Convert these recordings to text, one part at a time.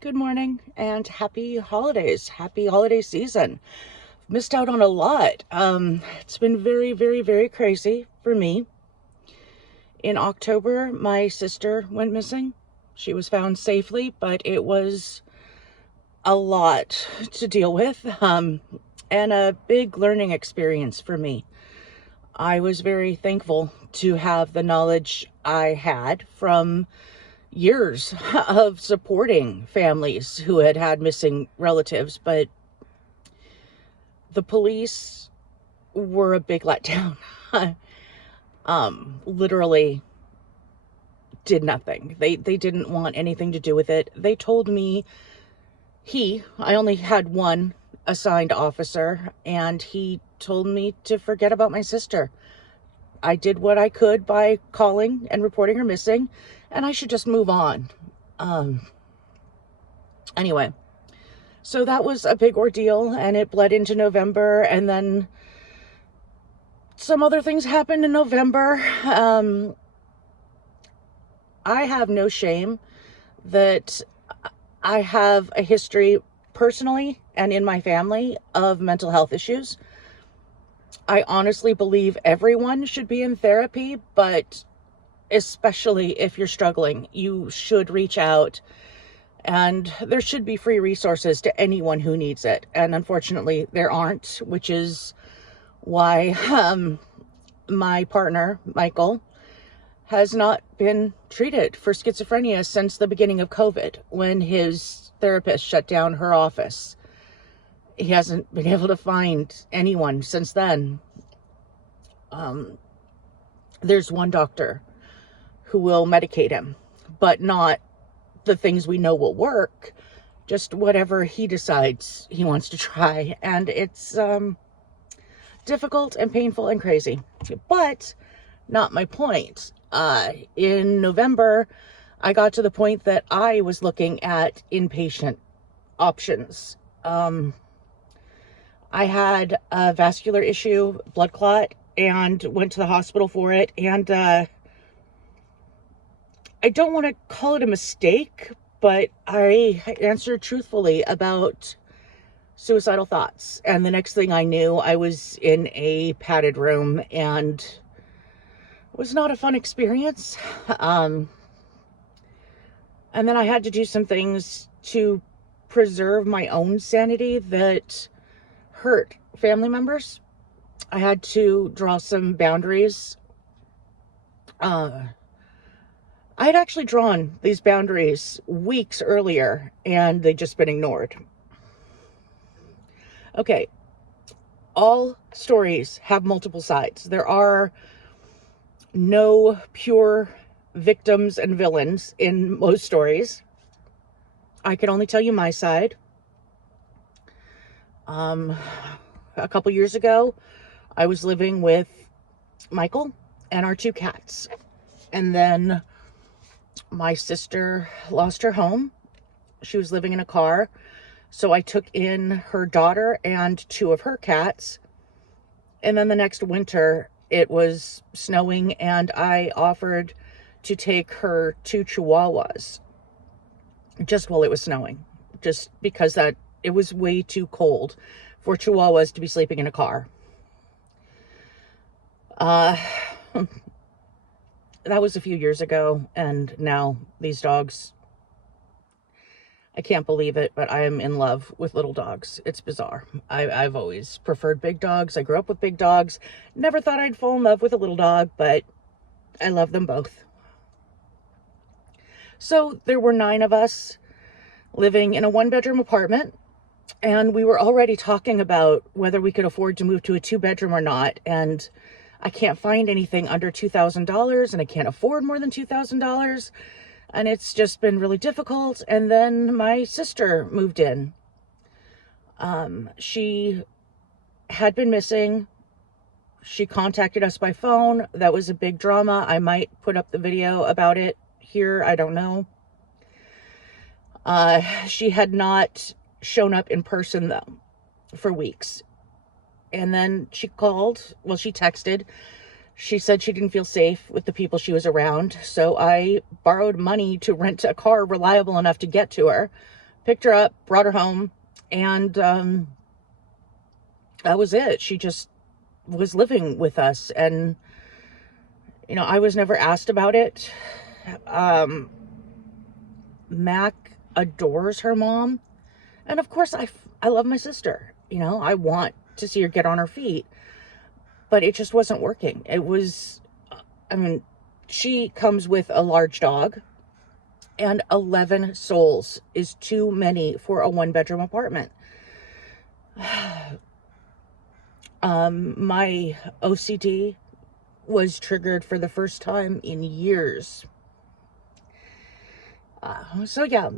Good morning and happy holidays. Happy holiday season. Missed out on a lot. It's been very, very, very crazy for me. In October, my sister went missing. She was found safely, but it was a lot to deal with, and a big learning experience for me. I was very thankful to have the knowledge I had from years of supporting families who had had missing relatives, but the police were a big letdown. Literally did nothing. They didn't want anything to do with it. They told me I only had one assigned officer, and he told me to forget about my sister. I did what I could by calling and reporting her missing, and I should just move on. Anyway, so that was a big ordeal, and it bled into November, and then some other things happened in November. I have no shame that I have a history personally and in my family of mental health issues. I honestly believe everyone should be in therapy, but especially if you're struggling, you should reach out, and there should be free resources to anyone who needs it. And unfortunately, there aren't, which is why my partner, Michael, has not been treated for schizophrenia since the beginning of COVID, when his therapist shut down her office. He hasn't been able to find anyone since then. There's one doctor who will medicate him, but not the things we know will work, just whatever he decides he wants to try. And it's difficult and painful and crazy, but not my point. In November, I got to the point that I was looking at inpatient options. I had a vascular issue, blood clot, and went to the hospital for it. And I don't want to call it a mistake, but I answered truthfully about suicidal thoughts. And the next thing I knew, I was in a padded room, and it was not a fun experience. And then I had to do some things to preserve my own sanity that hurt family members. I had to draw some boundaries. I had actually drawn these boundaries weeks earlier, and they'd just been ignored. Okay, all stories have multiple sides. There are no pure victims and villains in most stories. I can only tell you my side. A couple years ago, I was living with Michael and our two cats. And then my sister lost her home. She was living in a car. So I took in her daughter and two of her cats. And then the next winter, it was snowing, and I offered to take her two chihuahuas just while it was snowing, just because that it was way too cold for chihuahuas to be sleeping in a car. That was a few years ago, and now these dogs, I can't believe it, but I am in love with little dogs. It's bizarre. I've always preferred big dogs. I grew up with big dogs. Never thought I'd fall in love with a little dog, but I love them both. So there were 9 of us living in a 1-bedroom apartment, and we were already talking about whether we could afford to move to a 2-bedroom or not. And I can't find anything under $2,000, and I can't afford more than $2,000. And it's just been really difficult. And then my sister moved in. She had been missing. She contacted us by phone. That was a big drama. I might put up the video about it here. I don't know. She had not shown up in person, though, for weeks. And then she called. Well, she texted. She said she didn't feel safe with the people she was around. So I borrowed money to rent a car reliable enough to get to her, picked her up, brought her home, and that was it. She just was living with us, and I was never asked about it. Mac adores her mom, and of course I love my sister. I want to see her get on her feet, but it just wasn't working. She comes with a large dog, and 11 souls is too many for a 1-bedroom apartment. My OCD was triggered for the first time in years. So yeah,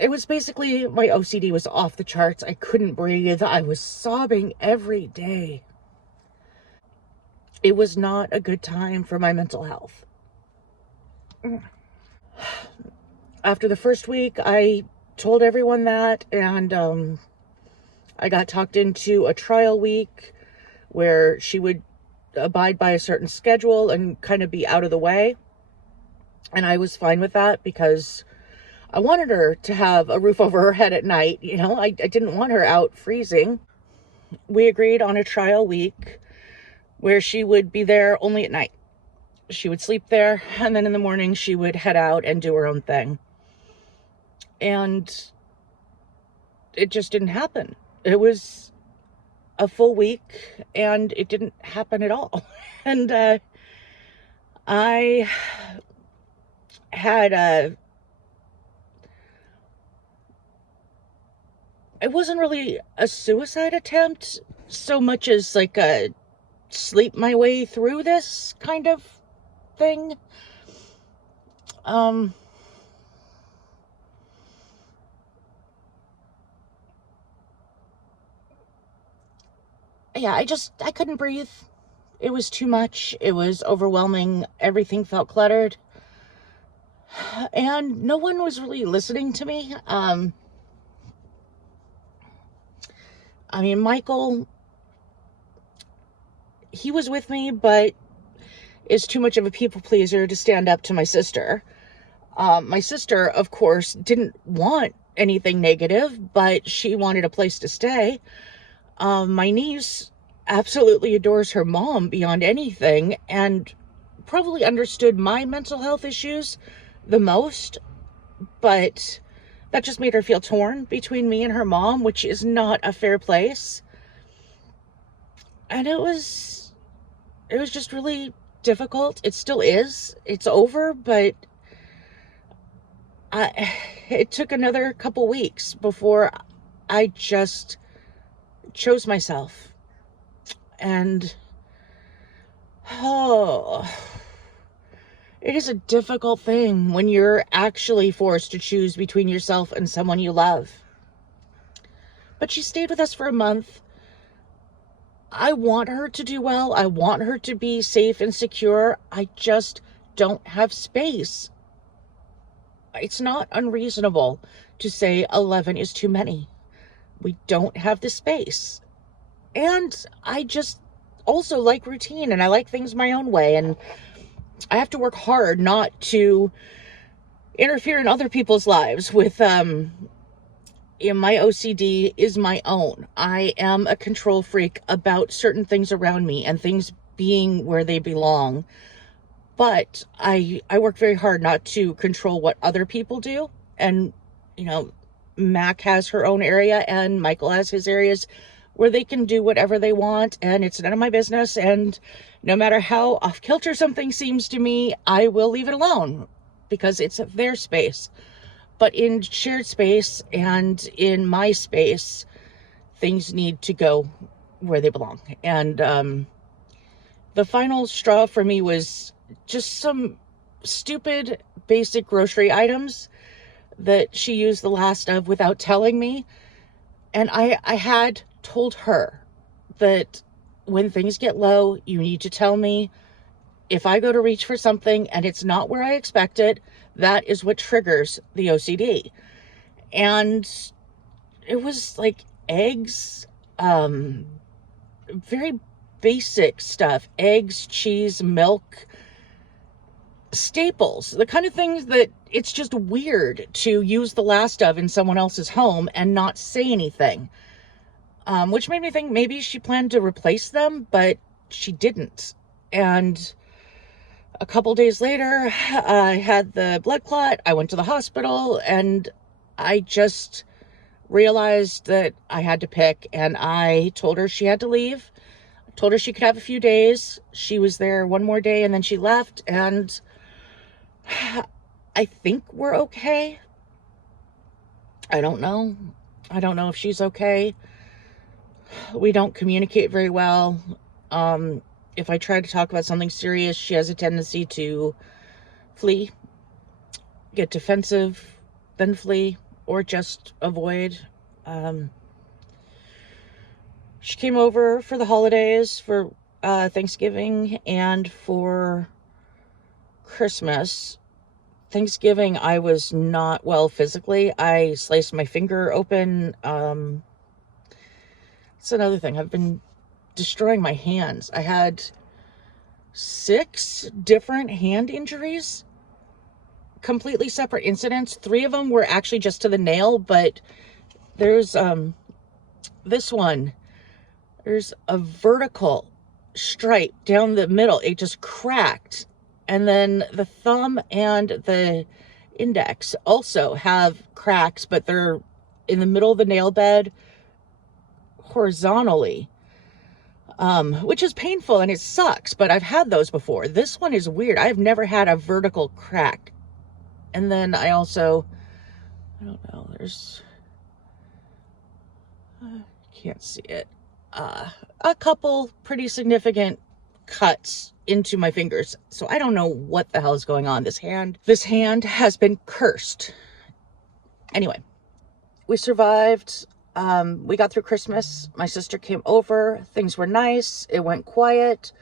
it was basically, my OCD was off the charts. I couldn't breathe. I was sobbing every day. It was not a good time for my mental health. After the first week, I told everyone that, and I got talked into a trial week where she would abide by a certain schedule and kind of be out of the way. And I was fine with that because I wanted her to have a roof over her head at night. I didn't want her out freezing. We agreed on a trial week where she would be there only at night. She would sleep there, and then in the morning she would head out and do her own thing. And it just didn't happen. It was a full week, and it didn't happen at all. And I had it wasn't really a suicide attempt so much as like a sleep my way through this kind of thing. Yeah, I couldn't breathe. It was too much. It was overwhelming. Everything felt cluttered. And no one was really listening to me. Michael, he was with me, but is too much of a people pleaser to stand up to my sister. My sister, of course, didn't want anything negative, but she wanted a place to stay. My niece absolutely adores her mom beyond anything, and probably understood my mental health issues the most, but that just made her feel torn between me and her mom, which is not a fair place. And it was just really difficult. It still is. It's over, but it took another couple weeks before I just chose myself. And it is a difficult thing when you're actually forced to choose between yourself and someone you love. But she stayed with us for a month. I want her to do well. I want her to be safe and secure. I just don't have space. It's not unreasonable to say 11 is too many. We don't have the space. And I just also like routine, and I like things my own way, and I have to work hard not to interfere in other people's lives with, my OCD is my own. I am a control freak about certain things around me and things being where they belong. But I work very hard not to control what other people do. And, Mac has her own area and Michael has his areas where they can do whatever they want, and it's none of my business. And no matter how off kilter something seems to me, I will leave it alone because it's their space. But in shared space and in my space, things need to go where they belong. And the final straw for me was just some stupid basic grocery items that she used the last of without telling me. And I had told her that when things get low, you need to tell me. If I go to reach for something and it's not where I expect it, that is what triggers the OCD. And it was like eggs, very basic stuff, eggs, cheese, milk, staples, the kind of things that it's just weird to use the last of in someone else's home and not say anything. Which made me think maybe she planned to replace them, but she didn't. And a couple days later, I had the blood clot. I went to the hospital, and I just realized that I had to pick, and I told her she had to leave. I told her she could have a few days. She was there one more day, and then she left, and I think we're okay. I don't know. I don't know if she's okay. We don't communicate very well. If I try to talk about something serious, she has a tendency to flee, get defensive, then flee, or just avoid. She came over for the holidays, for Thanksgiving, and for Christmas. Thanksgiving, I was not well physically. I sliced my finger open. It's another thing. I've been destroying my hands. I had 6 different hand injuries, completely separate incidents. 3 of them were actually just to the nail, but there's this one. There's a vertical stripe down the middle. It just cracked. And then the thumb and the index also have cracks, but they're in the middle of the nail bed horizontally, which is painful and it sucks, but I've had those before. This one is weird. I've never had a vertical crack. And then I also, I don't know, there's, can't see it, a couple pretty significant cuts into my fingers. So I don't know what the hell is going on. This hand has been cursed. Anyway, we survived. We got through Christmas. My sister came over. Things were nice. It went quiet.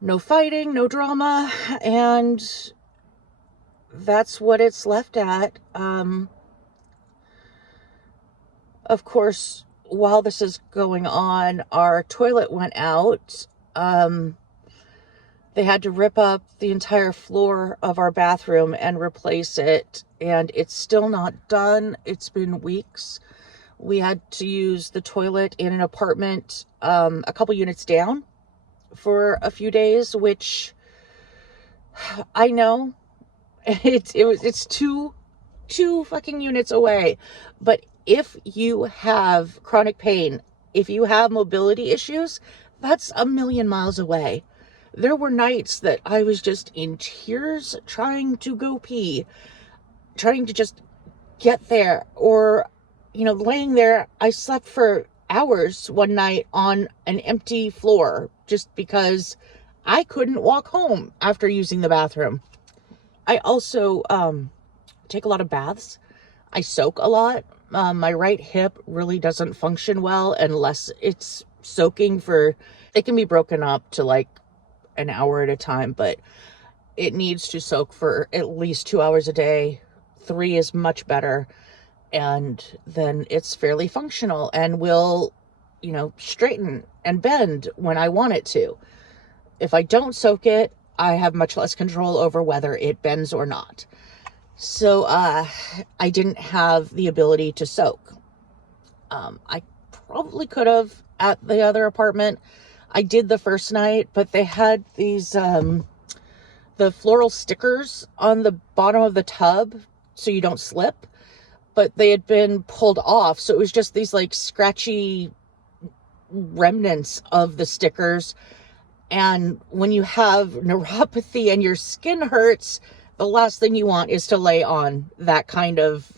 No fighting, no drama. And that's what it's left at. Of course, while this is going on, our toilet went out. They had to rip up the entire floor of our bathroom and replace it. And it's still not done. It's been weeks. We had to use the toilet in an apartment a couple units down for a few days, which I know it's two fucking units away. But if you have chronic pain, if you have mobility issues, that's a million miles away. There were nights that I was just in tears trying to go pee, trying to just get there, or laying there. I slept for hours one night on an empty floor just because I couldn't walk home after using the bathroom. I also take a lot of baths. I soak a lot. My right hip really doesn't function well unless it's soaking it can be broken up to like an hour at a time, but it needs to soak for at least 2 hours a day. 3 is much better. And then it's fairly functional and will, straighten and bend when I want it to. If I don't soak it, I have much less control over whether it bends or not. So I didn't have the ability to soak. I probably could have at the other apartment. I did the first night, but they had these, the floral stickers on the bottom of the tub so you don't slip. But they had been pulled off. So it was just these like scratchy remnants of the stickers. And when you have neuropathy and your skin hurts, the last thing you want is to lay on that kind of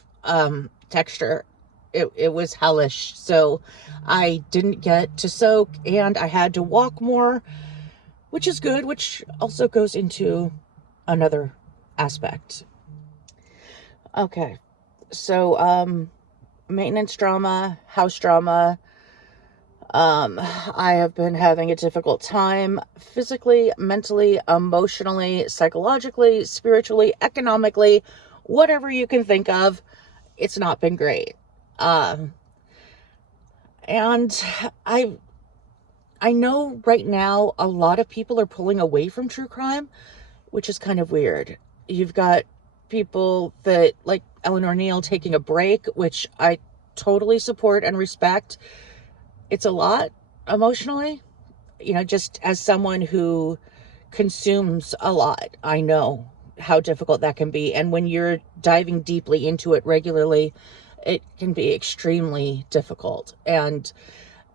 texture. It was hellish. So I didn't get to soak and I had to walk more, which is good, which also goes into another aspect. Okay. So, maintenance drama, house drama. I have been having a difficult time physically, mentally, emotionally, psychologically, spiritually, economically, whatever you can think of. It's not been great. And I know right now a lot of people are pulling away from true crime, which is kind of weird. You've got people that like Eleanor Neale taking a break, which I totally support and respect. It's a lot emotionally, just as someone who consumes a lot, I know how difficult that can be. And when you're diving deeply into it regularly, it can be extremely difficult. And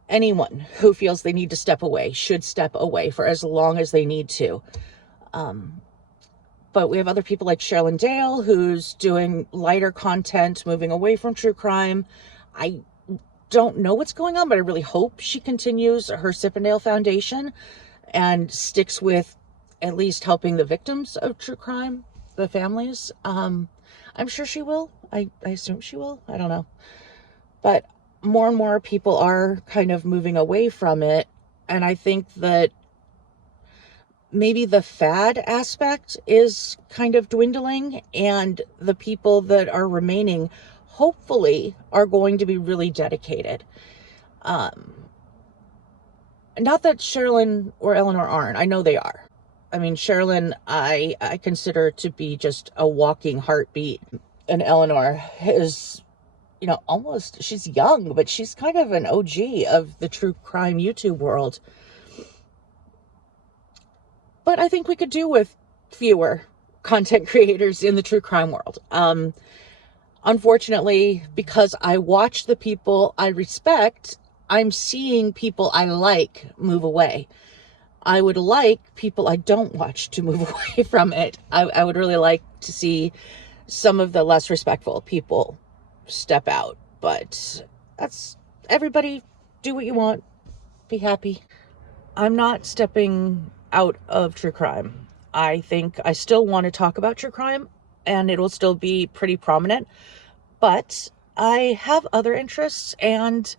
anyone who feels they need to step away should step away for as long as they need to. But we have other people like Sherilyn Dale, who's doing lighter content, moving away from true crime. I don't know what's going on, but I really hope she continues her Sippendale Foundation and sticks with at least helping the victims of true crime, the families. I'm sure she will. I assume she will. I don't know. But more and more people are kind of moving away from it. And I think that maybe the fad aspect is kind of dwindling, and the people that are remaining hopefully are going to be really dedicated. Not that Sherilyn or Eleanor aren't. I know they are. I mean, Sherilyn, I consider to be just a walking heartbeat. And Eleanor is, almost, she's young, but she's kind of an OG of the true crime YouTube world. But I think we could do with fewer content creators in the true crime world. Unfortunately, because I watch the people I respect, I'm seeing people I like move away. I would like people I don't watch to move away from it. I would really like to see some of the less respectful people step out. But that's everybody. Do what you want. Be happy. I'm not stepping out of true crime. I think I still want to talk about true crime, and it will still be pretty prominent. But I have other interests, and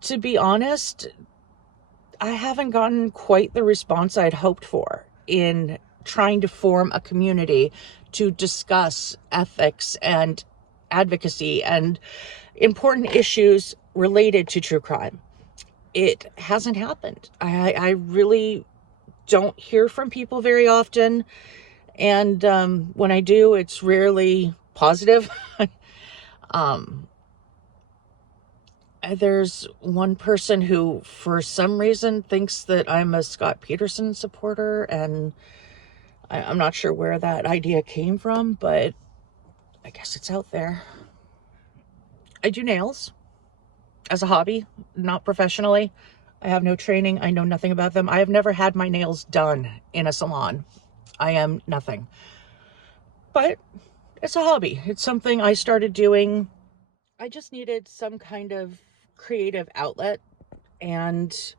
to be honest, I haven't gotten quite the response I'd hoped for in trying to form a community to discuss ethics and advocacy and important issues related to true crime. It hasn't happened. I really don't hear from people very often. And when I do, it's rarely positive. There's one person who, for some reason, thinks that I'm a Scott Peterson supporter, and I'm not sure where that idea came from, but I guess it's out there. I do nails as a hobby, not professionally. I have no training. I know nothing about them. I have never had my nails done in a salon. I am nothing. But it's a hobby. It's something I started doing. I just needed some kind of creative outlet, and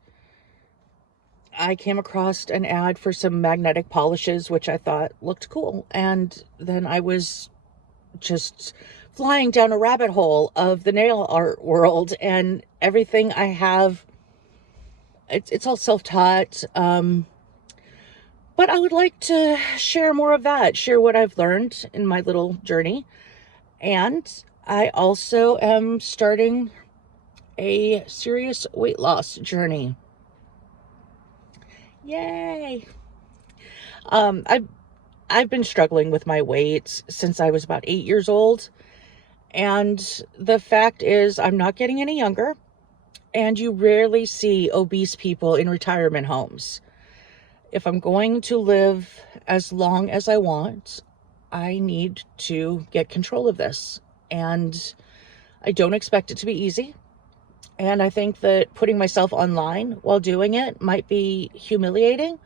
I came across an ad for some magnetic polishes, which I thought looked cool. And then I was just flying down a rabbit hole of the nail art world, and everything I have, it's all self-taught. But I would like to share more of that, share what I've learned in my little journey. And I also am starting a serious weight loss journey. Yay! I've been struggling with my weight since I was about 8 years old. And the fact is, I'm not getting any younger. And you rarely see obese people in retirement homes. If I'm going to live as long as I want, I need to get control of this. And I don't expect it to be easy. And I think that putting myself online while doing it might be humiliating,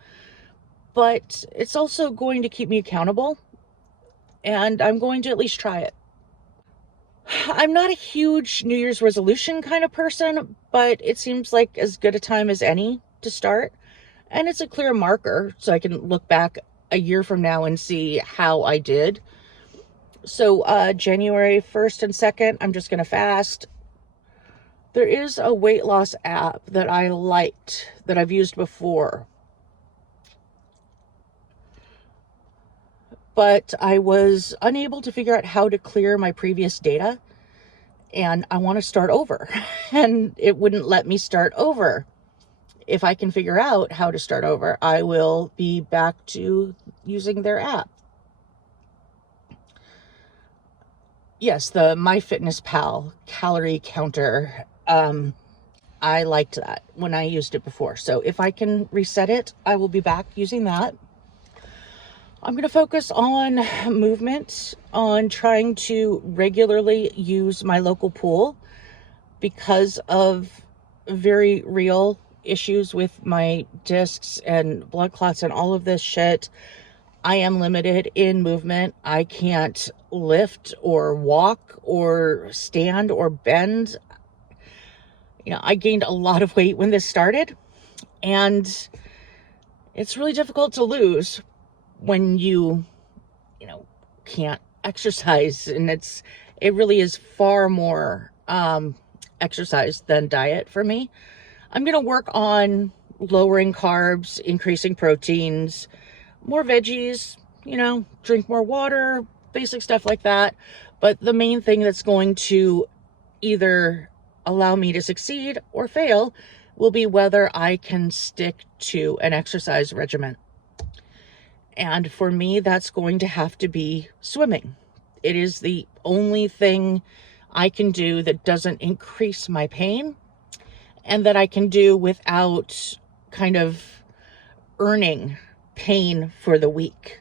but it's also going to keep me accountable, and I'm going to at least try it. I'm not a huge New Year's resolution kind of person, but it seems like as good a time as any to start. And it's a clear marker, so I can look back a year from now and see how I did. So January 1st and 2nd, I'm just going to fast. There is a weight loss app that I liked that I've used before, but I was unable to figure out how to clear my previous data, and I want to start over, and it wouldn't let me start over. If I can figure out how to start over, I will be back to using their app. Yes, the MyFitnessPal calorie counter. I liked that when I used it before. So if I can reset it, I will be back using that. I'm going to focus on movement, on trying to regularly use my local pool because of very real issues with my discs and blood clots and all of this shit. I am limited in movement. I can't lift or walk or stand or bend. I gained a lot of weight when this started, and it's really difficult to lose when you know, can't exercise. And it really is far more exercise than diet for me. I'm going to work on lowering carbs, increasing proteins, more veggies, drink more water, basic stuff like that. But the main thing that's going to either allow me to succeed or fail will be whether I can stick to an exercise regimen. And for me, that's going to have to be swimming. It is the only thing I can do that doesn't increase my pain and that I can do without kind of earning pain for the week.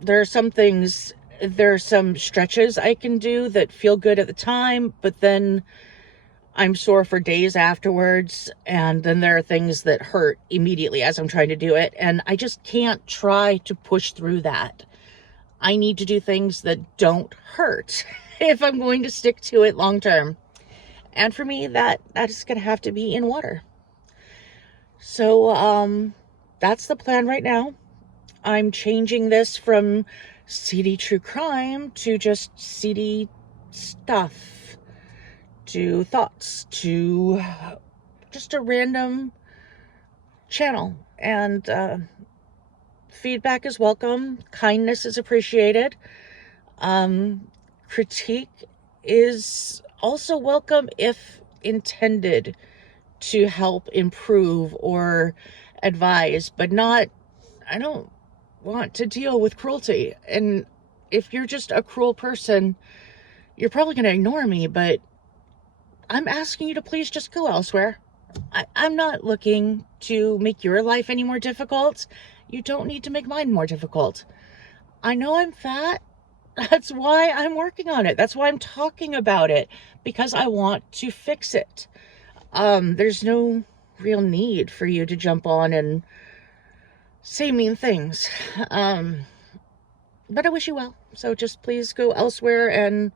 There are some things, there are some stretches I can do that feel good at the time, but then I'm sore for days afterwards. And then there are things that hurt immediately as I'm trying to do it. And I just can't try to push through that. I need to do things that don't hurt if I'm going to stick to it long term. And for me, that is going to have to be in water. So that's the plan right now. I'm changing this from CD True Crime to just CD stuff, to thoughts, to just a random channel. And feedback is welcome. Kindness is appreciated. Critique is also welcome if intended to help improve or advise, but not, I don't want to deal with cruelty. And if you're just a cruel person, you're probably going to ignore me, but I'm asking you to please just go elsewhere. I'm not looking to make your life any more difficult. You don't need to make mine more difficult. I know I'm fat. That's why I'm working on it. That's why I'm talking about it, because I want to fix it. There's no real need for you to jump on and say mean things. But I wish you well. So just please go elsewhere, and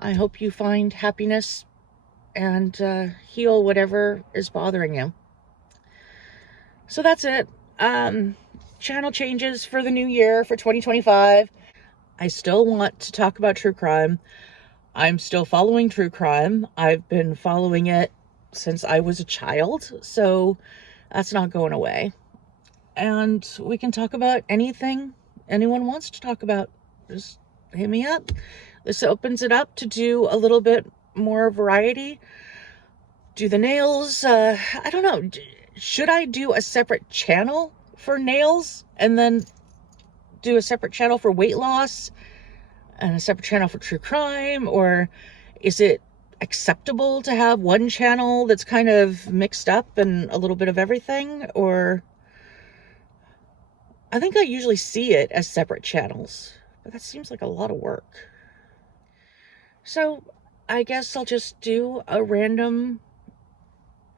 I hope you find happiness and heal whatever is bothering you. So that's it. Channel changes for the new year, for 2025. I still want to talk about true crime. I'm still following true crime. I've been following it since I was a child, so that's not going away. And we can talk about anything anyone wants to talk about. Just hit me up. This opens it up to do a little bit more variety. Do the nails. I don't know. Should I do a separate channel for nails and then do a separate channel for weight loss and a separate channel for true crime? Or is it acceptable to have one channel that's kind of mixed up and a little bit of everything? Or I think I usually see it as separate channels, but that seems like a lot of work. So I guess I'll just do a random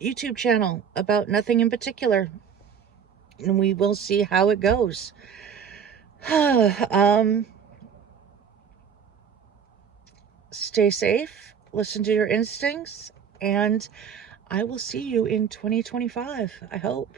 YouTube channel about nothing in particular, and we will see how it goes. Stay safe, listen to your instincts, and I will see you in 2025, I hope.